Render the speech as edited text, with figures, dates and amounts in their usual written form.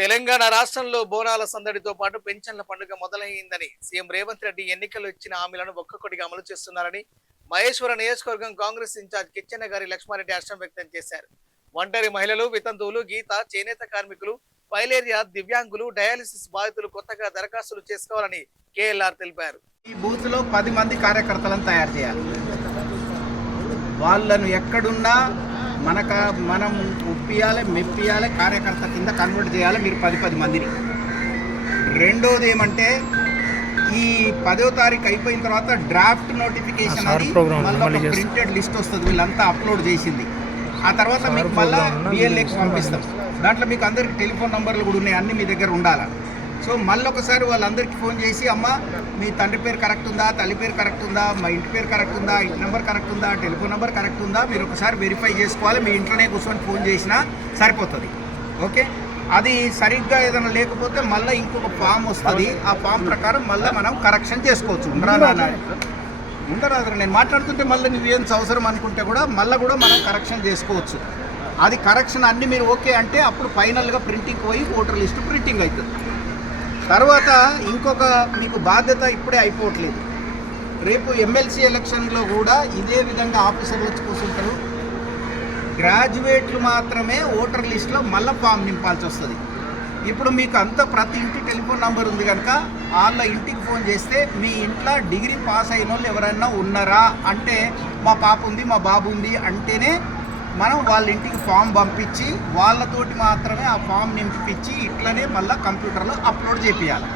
తెలంగాణ రాష్ట్రంలో బోనాల సందడితో పాటు పెన్షన్ల పండుగ మొదలైందని సీఎం రేవంత్ రెడ్డి ఎన్నికల్లో ఇచ్చిన హామీలను ఒక్కొక్కటిగా అమలు చేస్తున్నారని మహేశ్వర నియోజకవర్గం కాంగ్రెస్ ఇన్ఛార్జ్ కిచ్చెన్న గారి లక్ష్మారెడ్డి హర్షం వ్యక్తం చేశారు. ఒంటరి మహిళలు, వితంతువులు, గీత, చేనేత కార్మికులు, ఫైలేరియా, దివ్యాంగులు, డయాలిసిస్ బాధితులు కొత్తగా దరఖాస్తులు చేసుకోవాలని కేఎల్ఆర్ తెలిపారు. ఈ బూత్ లో 10 మంది కార్యకర్తలను తయారు చేయాలి. వాళ్ళను ఎక్కడున్నా మనం ఒప్పియాలి, మెప్పియాలి, కార్యకర్త కింద కన్వర్ట్ చేయాలి. మీరు 10 మందిని. రెండోది ఏమంటే ఈ 10వ తారీఖు అయిపోయిన తర్వాత డ్రాఫ్ట్ నోటిఫికేషన్ అది మళ్ళీ ప్రింటెడ్ లిస్ట్ వస్తుంది. వీళ్ళంతా అప్లోడ్ చేసింది. ఆ తర్వాత మీకు మళ్ళీ బిఎల్ఏకి పంపిస్తాం. దాంట్లో మీకు అందరికి టెలిఫోన్ నంబర్లు కూడా ఉన్నాయి. అన్నీ మీ దగ్గర ఉండాలి. సో మళ్ళీ ఒకసారి వాళ్ళందరికీ ఫోన్ చేసి, అమ్మ మీ తండ్రి పేరు కరెక్ట్ ఉందా, తల్లి పేరు కరెక్ట్ ఉందా, మా ఇంటి పేరు కరెక్ట్ ఉందా, ఇంటి నెంబర్ కరెక్ట్ ఉందా, టెలిఫోన్ నెంబర్ కరెక్ట్ ఉందా, మీరు ఒకసారి వెరిఫై చేసుకోవాలి. మీ ఇంట్లోనే కూర్చొని ఫోన్ చేసినా సరిపోతుంది. ఓకే, అది సరిగ్గా ఏదైనా లేకపోతే మళ్ళీ ఇంకొక ఫామ్ వస్తుంది. ఆ ఫామ్ ప్రకారం మళ్ళీ మనం కరెక్షన్ చేసుకోవచ్చు. ఉండరాదు, నేను మాట్లాడుతుంటే మళ్ళీ నువ్వేం అవసరం అనుకుంటే కూడా మళ్ళీ కూడా మనం కరెక్షన్ చేసుకోవచ్చు. అది కరెక్షన్ అన్నీ మీరు ఓకే అంటే అప్పుడు ఫైనల్గా ప్రింటింగ్ పోయి ఓటర్ లిస్టు ప్రింటింగ్ అవుతుంది. తర్వాత ఇంకొక మీకు బాధ్యత ఇప్పుడే అయిపోవట్లేదు. రేపు ఎమ్మెల్సీ ఎలక్షన్లో కూడా ఇదే విధంగా ఆఫీసర్లు వచ్చి కూర్చుంటారు. గ్రాడ్యుయేట్లు మాత్రమే ఓటర్ లిస్టులో మళ్ళీ ఫామ్ నింపాల్సి వస్తుంది. ఇప్పుడు మీకు అంతా ప్రతి ఇంటి టెలిఫోన్ నెంబర్ ఉంది కనుక వాళ్ళ ఇంటికి ఫోన్ చేస్తే మీ ఇంట్లో డిగ్రీ పాస్ అయిన వాళ్ళు ఎవరైనా ఉన్నారా అంటే మా పాప ఉంది, మా బాబు ఉంది అంటేనే మనం వాళ్ళ ఇంటికి ఫామ్ పంపించి వాళ్ళతోటి మాత్రమే ఆ ఫామ్ నింపించి ఇట్లనే మళ్ళీ కంప్యూటర్లో అప్లోడ్ చేయాలి.